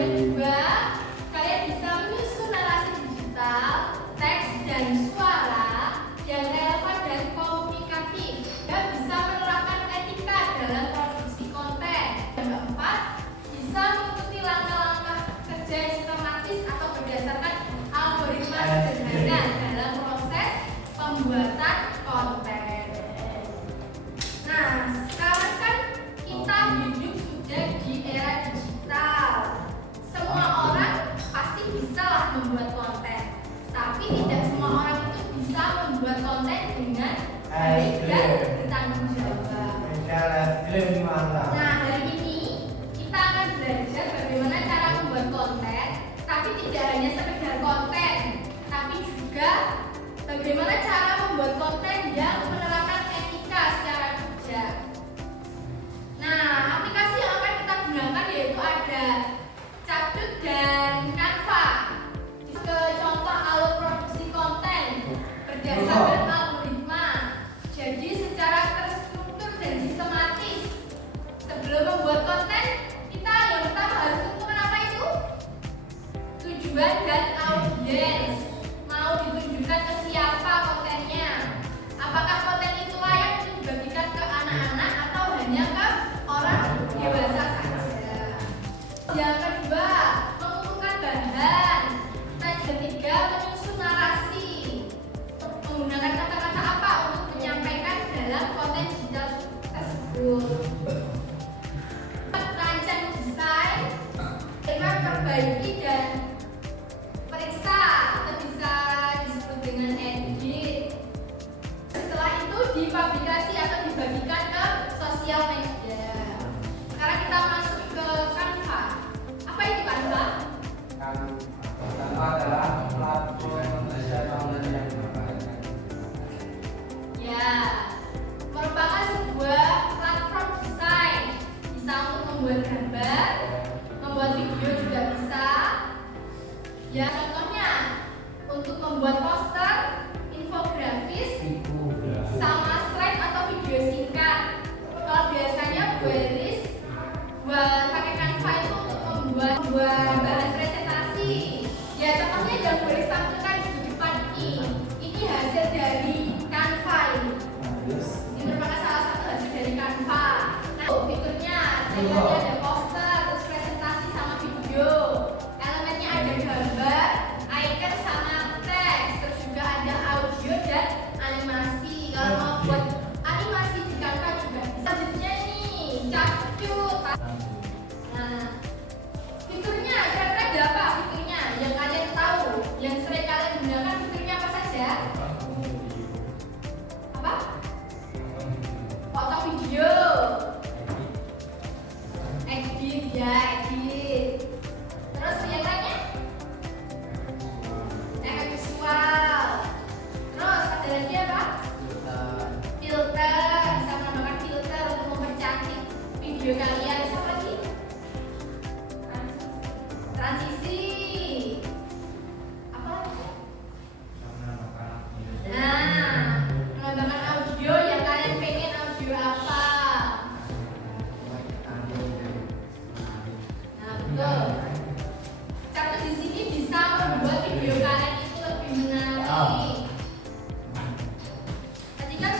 kedua, kalian bisa menyusun narasi digital, teks dan suara yang relevan dan komunikatif dan bisa menerapkan etika dalam produksi konten. Yang keempat, bisa mengikuti langkah-langkah kerja yang sistematis atau berdasarkan algoritma sederhana dalam proses pembuatan konten. Nah, sekarang kan kita hidup sudah di era digital. Semua orang pasti bisa lah membuat konten, tapi tidak semua orang itu bisa membuat konten dengan baik dan bertanggung jawab. Nah, hari ini kita akan belajar bagaimana cara membuat konten, tapi tidak hanya sekedar konten, tapi juga bagaimana cara membuat konten yang menerapkan etika secara bijak. Nah, aplikasi yang akan kita gunakan yaitu ada Capcut dan Canva. Ke contoh alur produksi konten berdasarkan algoritma. Jadi secara terstruktur dan sistematis. Sebelum membuat konten, kita yang pertama harus tentukan apa itu? Tujuan dan audiens. Mau ditunjukkan ke siapa kontennya? Apakah konten itu layak untuk dibagikan ke anak-anak atau hanya ke orang dewasa saja? Yang kedua, mengumpulkan bahan. Yang ketiga, menyusun narasi. Menggunakan kata-kata apa untuk menyampaikan dalam konten digital tersebut. Rancang desain, perbaiki dan periksa atau bisa disebut dengan edit. Setelah itu dipublikasi atau dibagikan ke sosial media. Sekarang kita masuk ke Canva. Apa itu Canva? Canva adalah platform desain online yang Ya, merupakan sebuah platform desain. Bisa untuk membuat gambar, membuat video juga bisa. Ya, contohnya untuk membuat poster, infografis, sama slide atau video singkat. Kalau biasanya buat pakai Canva itu untuk membuat bahan presentasi. Ya, contohnya yang boleh tampilkan di depan ini. Ini hasil dari Canva ini. Ini merupakan salah satu hasil dari Canva. Nah, fiturnya ada poster, terus presentasi sama video. Elemennya ada gambar, icon sama teks, terus juga ada audio dan animasi. Kalau mau buat animasi di Canva juga bisa. Selanjutnya nih, Capcut. Nah, fiturnya kira-kira ada apa fiturnya yang kalian tahu, yang sering kalian gunakan fiturnya apa saja? Apa? Foto video, edit ya, edit. Terus yang lainnya? Efek visual. Terus ada lagi apa? Filter, bisa menambahkan filter untuk mempercantik video kalian. Terus apa lagi? Transisi. Apa lagi? Nah, menambahkan audio yang kalian pengen audio apa? Nah, betul. Capcut di sini bisa membuat video kalian itu lebih menarik. Tadi kan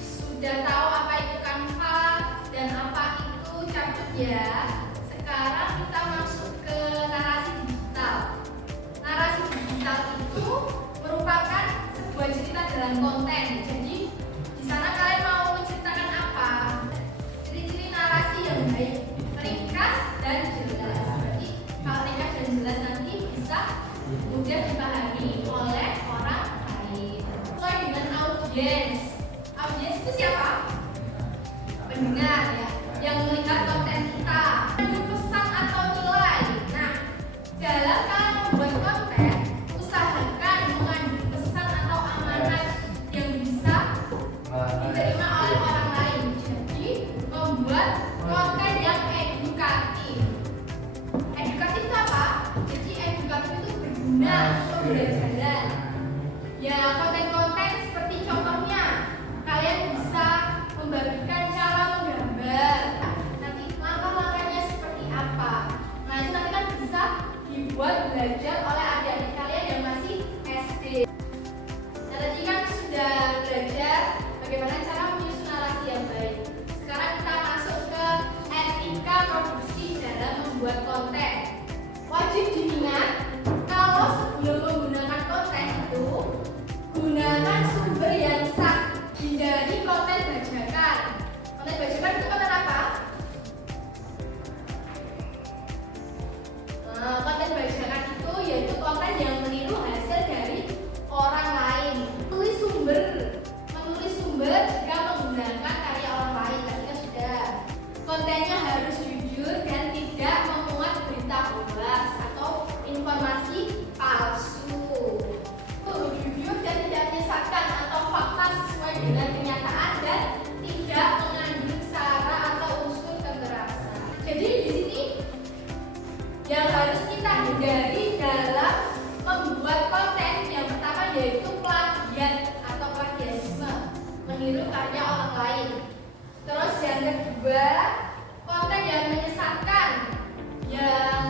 sudah tahu apa itu Canva dan apa itu Capcut ya. Sekarang kita masuk ke narasi digital. Narasi digital itu merupakan sebuah cerita dalam konten. Jadi di sana kalian mau menceritakan apa? Ciri-ciri narasi yang baik, ringkas dan jelas. Jadi kalau ringkas dan jelas nanti bisa mudah dipahami oleh orang lain. Sesuai dengan audiens. Audiens itu siapa? Pendengar ya, yang melihat konten kita. Pesan atau nilai. Nah, dalam kalian membuat konten, usahakan mengandung pesan atau amanat yang bisa diterima oleh orang lain. Jadi, membuat konten yang edukatif. Edukatif itu apa? Jadi, edukatif itu berguna untuk pembelajaran. Ya, konten-konten seperti contohnya, kalian bisa membagikan cara menggambar. Nanti dengan kenyataan dan tidak mengandung sara atau unsur kekerasan. Jadi di sini yang harus kita hindari dalam membuat konten yang pertama yaitu plagiat atau plagiarisme, meniru karya orang lain. Terus yang kedua, konten yang menyesatkan, yang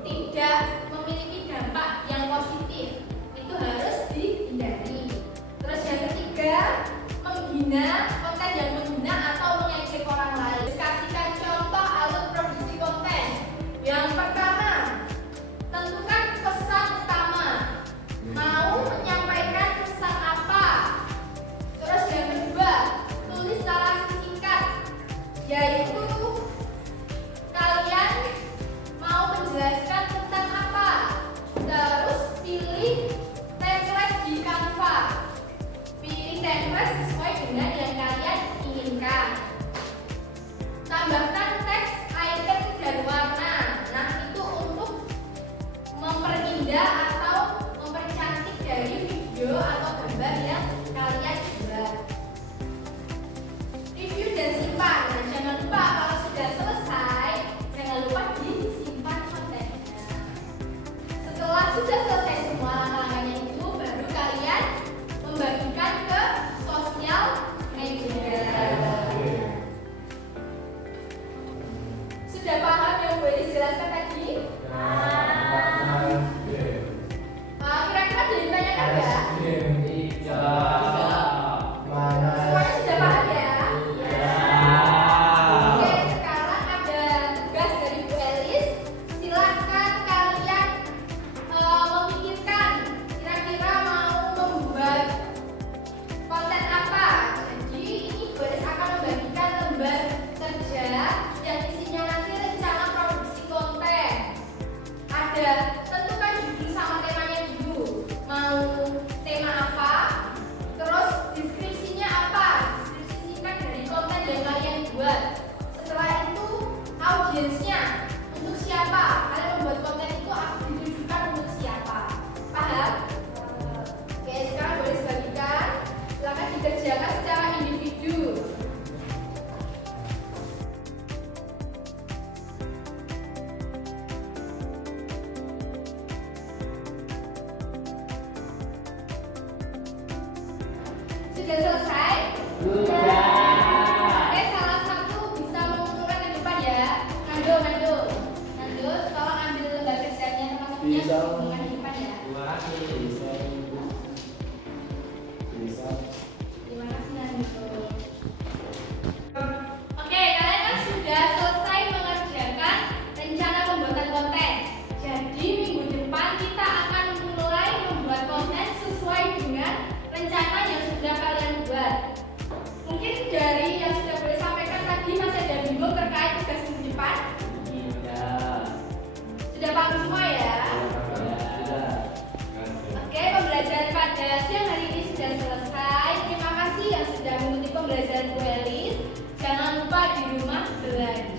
tidak memiliki dampak yang positif, itu harus dihindari. Terus yang ketiga, menghina, konten yang menghina atau mengejek orang lain. Kasihkan contoh alur produksi konten. Yang pertama, tentukan pesan utama. Mau menyampaikan pesan apa? Terus yang kedua, tulis narasi singkat, yaitu kalian mau menjelaskan tentang apa. Terus pilih template di Canva. Pilih template sesuai dengan yang kalian inginkan. Tambahkan teks, icon, dan warna. Nah, itu untuk memperindah atau mempercantik dari video atau gambar yang kalian buat. Review dan simpan. Nah, jangan lupa kalau sudah selesai, jangan lupa disimpan kontennya. Setelah sudah selesai semua langkah-langkahnya itu, baru kalian membagikan ke sosial media. Sudah paham yang boleh dijelaskan tadi? Kira-kira boleh ditanyakan ya? Semuanya sudah paham ya? Oke, sekarang ada tugas dari Bu Elis. Silakan kalian memikirkan kira-kira mau membuat konten apa. Jadi ini Bu Elis akan membagikan lembar kerja yang isinya nanti rencana produksi konten. Ada, tentukan judul sama temanya dulu. Mau tema apa? Terus deskripsinya apa? Deskripsi singkat dari konten yang kalian buat. Setelah itu audiensnya untuk siapa? Kalian membuat konten itu ditujukan untuk siapa? Paham? Oke, sekarang boleh dibagikan. Silakan dikerjakan secara individu. Sudah selesai? Oke, salah satu bisa mengumpulkan ke depan ya. Nando, tolong ambil lembar kerjanya teman-temannya, mengumpulkan ke depan ya. Terima kasih Nando. Oke, kalian kan sudah selesai mengerjakan rencana pembuatan konten. Jadi minggu depan kita akan mulai membuat konten sesuai dengan rencana yang sudah kalian buat. Mungkin dari yang sudah boleh sampaikan tadi masih ada bingung terkait tugas minggu depan? Sudah paham semua ya? Oke, pembelajaran pada siang hari ini sudah selesai. Terima kasih yang sudah mengikuti pembelajaran Bu Elis. Jangan lupa di rumah belajar.